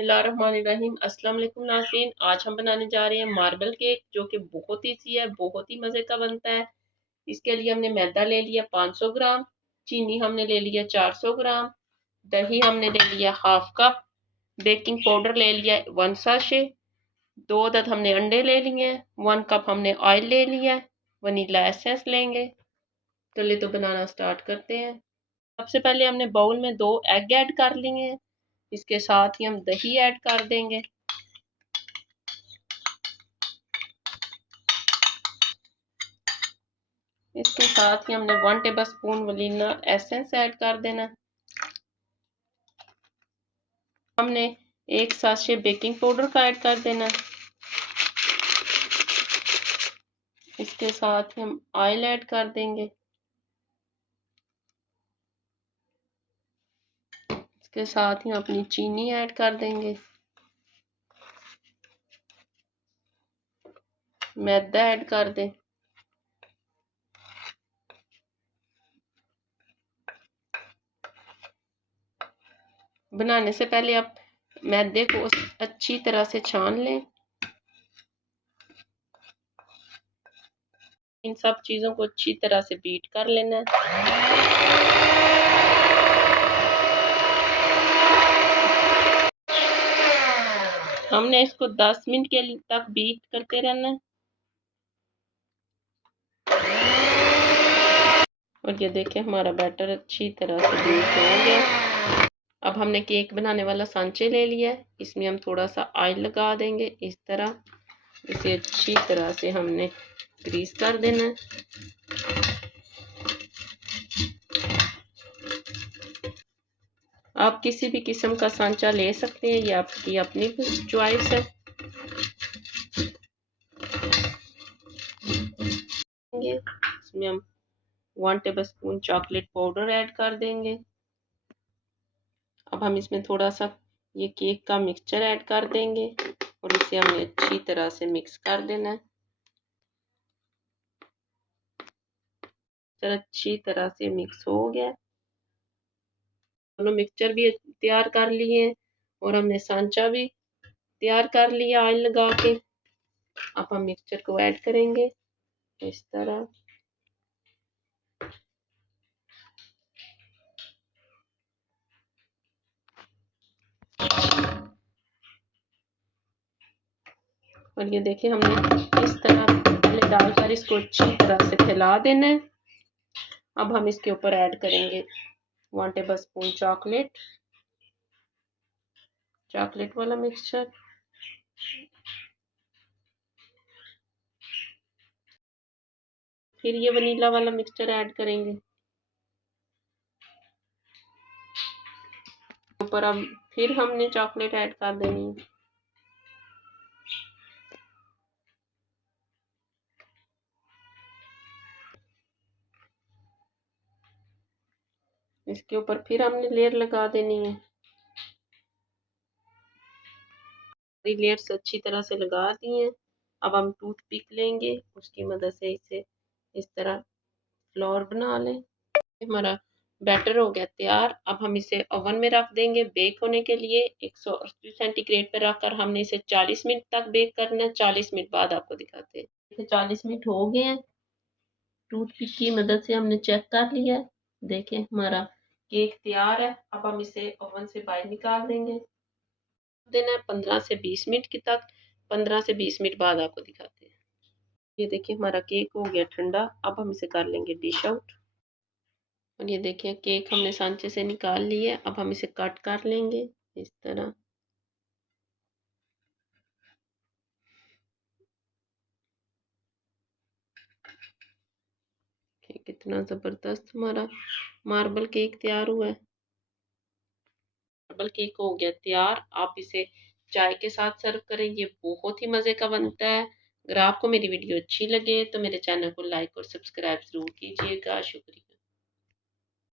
बिस्मिल्लाहिर्रहमानिर्रहीम। अस्सलाम वालेकुम नाज़रीन, आज हम बनाने जा रहे हैं मार्बल केक, जो कि बहुत ईजी है, बहुत ही मज़े का बनता है। इसके लिए हमने मैदा ले लिया 500 ग्राम, चीनी हमने ले लिया 400 ग्राम, दही हमने ले लिया हाफ कप, बेकिंग पाउडर ले लिया 1 साशे, 2 अदद हमने अंडे ले लिए, 1 कप हमने ऑयल ले लिया, वनीला एसेंस लेंगे। चलिए तो बनाना स्टार्ट करते हैं। सबसे पहले हमने बाउल में 2 एग ऐड कर लिए हैं। इसके साथ ही हम दही ऐड कर देंगे। इसके साथ ही हमने 1 टेबलस्पून वनीला एसेंस ऐड कर देना। हमने 1 साशे बेकिंग पाउडर का ऐड कर देना। इसके साथ ही हम ऑयल ऐड कर देंगे। इसके साथ ही अपनी चीनी ऐड कर देंगे। मैदा ऐड कर दें। बनाने से पहले आप मैदे को अच्छी तरह से छान लें। इन सब चीज़ों को अच्छी तरह से बीट कर लेना है। हमने इसको 10 मिनट के तक बीट करते रहना है। और ये देखिए हमारा बैटर अच्छी तरह से बीट हो गया। अब हमने केक बनाने वाला सांचे ले लिया है। इसमें हम थोड़ा सा ऑयल लगा देंगे इस तरह। इसे अच्छी तरह से हमने ग्रीस कर देना है। आप किसी भी किस्म का सांचा ले सकते हैं, ये आपकी अपनी चॉइस है। इसमें हम 1 टेबलस्पून चॉकलेट पाउडर ऐड कर देंगे। अब हम इसमें थोड़ा सा ये केक का मिक्सचर ऐड कर देंगे और इसे हमने अच्छी तरह से मिक्स कर देना है। अच्छी तरह से मिक्स हो गया। दोनों मिक्सचर भी तैयार कर लिए और हमने सांचा भी तैयार कर लिया ऑयल लगा के। अब हम मिक्सचर को ऐड करेंगे इस तरह। और ये देखिए हमने इस तरह पहले डालकर इसको अच्छी तरह से फैला देना है। अब हम इसके ऊपर ऐड करेंगे 1 टेबलस्पून चॉकलेट वाला मिक्सचर। फिर ये वनीला वाला मिक्सचर ऐड करेंगे ऊपर। अब फिर हमने चॉकलेट ऐड कर देनी है। इसके ऊपर फिर हमने लेयर लगा देनी है। लेयर्स अच्छी तरह से लगा दी हैं। अब हम टूथ पिक लेंगे, उसकी मदद से इसे इस तरह फ्लोर बना लें। हमारा बैटर हो गया तैयार। अब हम इसे ओवन में रख देंगे बेक होने के लिए। 180 सेंटीग्रेड पर रखकर हमने इसे 40 मिनट तक बेक करना है। 40 मिनट बाद आपको दिखाते हैं। 40 मिनट हो गए हैं। टूथ पिक की मदद से हमने चेक कर लिया है। देखें हमारा केक तैयार है। अब हम इसे ओवन से बाहर निकाल देंगे। देना है 15 से 20 मिनट की तक। 15 से 20 मिनट बाद आपको दिखाते हैं। ये देखिए हमारा केक हो गया ठंडा। अब हम इसे कर लेंगे डिश आउट। और ये देखिए केक हमने सांचे से निकाल लिया। अब हम इसे कट कर लेंगे इस तरह। कितना ज़बरदस्त हमारा मार्बल केक तैयार हुआ है। मार्बल केक हो गया तैयार। आप इसे चाय के साथ सर्व करें, ये बहुत ही मज़े का बनता है। अगर आपको मेरी वीडियो अच्छी लगे तो मेरे चैनल को लाइक और सब्सक्राइब ज़रूर कीजिएगा। शुक्रिया।